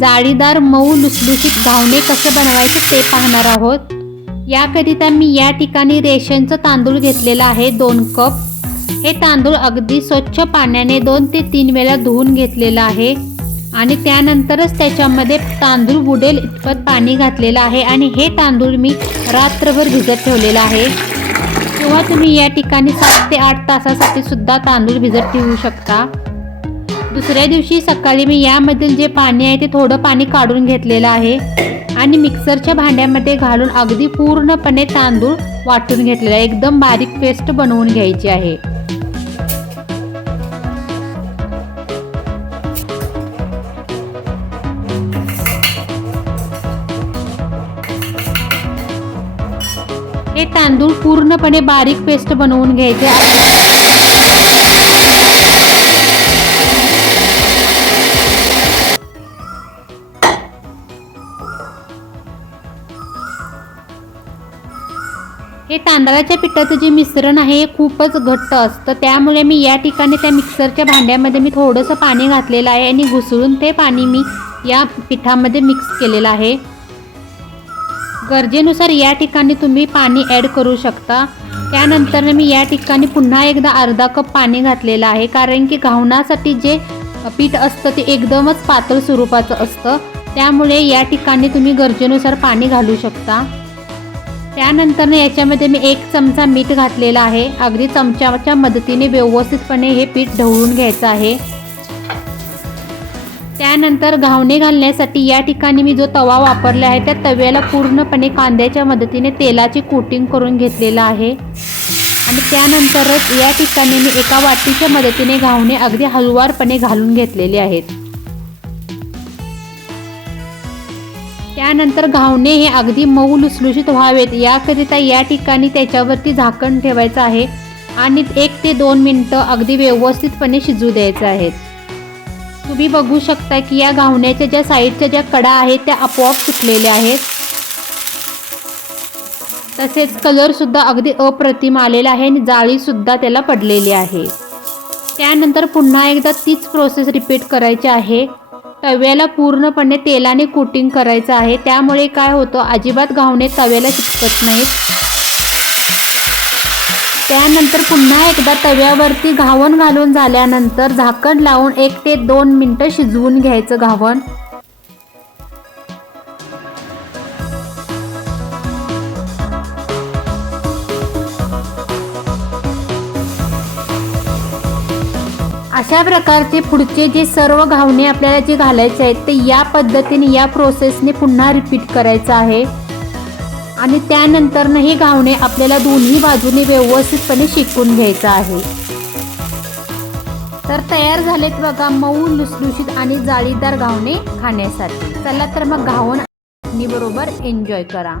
जाळीदार मऊ लुसलुशीत घावणे कसे बनवायचे ते पाहणार आहोत। याकरिता मी या ठिकाणी रेशनचं तांदूळ घेतलेला आहे 2 कप। हे तांदूळ अगदी स्वच्छ पाण्याने 2 ते 3 वेळा धुवून घेतलेलं आहे आणि त्यानंतरच त्याच्यामध्ये तांदूळ बुडेल इतपत पाणी घातलेलं आहे आणि हे तांदूळ मी रात्रभर भिजत ठेवलेलं आहे किंवा तुम्ही या ठिकाणी 7 ते 8 तासासाठी सुद्धा तांदूळ भिजत ठेवू शकता। दुसऱ्या दिवशी सकाळी मी यामधील जे पाणी आहे ते थोडं पाणी काढून घेतलेलं आहे आणि मिक्सरच्या भांड्यामध्ये घालून अगदी पूर्णपणे तांदूळ वाटून घेतलेला आहे। एकदम बारीक पेस्ट बनवून घ्यायची आहे। हे तांदूळ पूर्णपणे बारीक पेस्ट बनवून घ्यायचे आहे। हे तांदळाच्या पिठाचं जे मिश्रण आहे हे खूपच घट्ट असतं, त्यामुळे मी या ठिकाणी त्या मिक्सरच्या भांड्यामध्ये मी थोडंसं पाणी घातलेलं आहे आणि घुसळून ते पाणी मी या पिठामध्ये मिक्स केलेलं आहे। गरजेनुसार या ठिकाणी तुम्ही पाणी ॲड करू शकता। त्यानंतर मी या ठिकाणी पुन्हा एकदा अर्धा कप पाणी घातलेलं आहे, कारण की घावणासाठी जे पीठ असतं ते एकदमच पातळ स्वरूपाचं असतं, त्यामुळे या ठिकाणी तुम्ही गरजेनुसार पाणी घालू शकता। त्यानंतर याच्यामध्ये मी 1 चमचा मीठ घातलेला आहे। अगदी चमच्याच्या मदतीने व्यवस्थितपणे हे पीठ ढवळून घ्यायचं आहे। त्यानंतर घावणे घालण्यासाठी या ठिकाणी मी जो तवा वापरला आहे त्या तव्याला पूर्णपणे कांद्याच्या मदतीने तेलाची कोटिंग करून घेतलेलं आहे आणि त्यानंतरच या ठिकाणी मी एका वाटीच्या मदतीने घावणे अगदी हलवारपणे घालून घेतलेले आहेत। त्यानंतर घावणे हे अगदी मऊ लुसलुशीत व्हावेत याकरिता या ठिकाणी त्याच्यावरती झाकण ठेवायचं आहे आणि 1 ते 2 मिनिटं अगदी व्यवस्थितपणे शिजू द्यायचं आहे। तुम्ही बघू शकता की या घावण्याच्या ज्या साईडच्या ज्या कडा आहेत त्या आपोआप सुटलेल्या आहेत। तसेच कलरसुद्धा अगदी अप्रतिम आलेला आहे आणि जाळीसुद्धा त्याला पडलेली आहे। त्यानंतर पुन्हा एकदा तीच प्रोसेस रिपीट करायची आहे। तव्याला पूर्णपणे तेलाने कोटिंग करायचं आहे, त्यामुळे काय होतं अजिबात घावणे तव्याला चिपकत नाहीत। त्यानंतर पुन्हा एकदा तव्यावरती घावण घालून झाल्यानंतर झाकण लावून 1 ते 2 मिनिटं शिजवून घ्यायचं घावण। अशा प्रकारचे पुढचे जे सर्व घावणे आपल्याला जे घालायचे आहेत ते या पद्धतीने या प्रोसेसने पुन्हा रिपीट करायचं आहे आणि त्यानंतर हे घावणे आपल्याला दोन्ही बाजूने व्यवस्थितपणे शेकून घ्यायचं आहे। तर तयार झालेत बघा मऊ लुसलुशीत आणि जाळीदार घावणे खाण्यासाठी। चला तर मग घावण बरोबर एन्जॉय करा।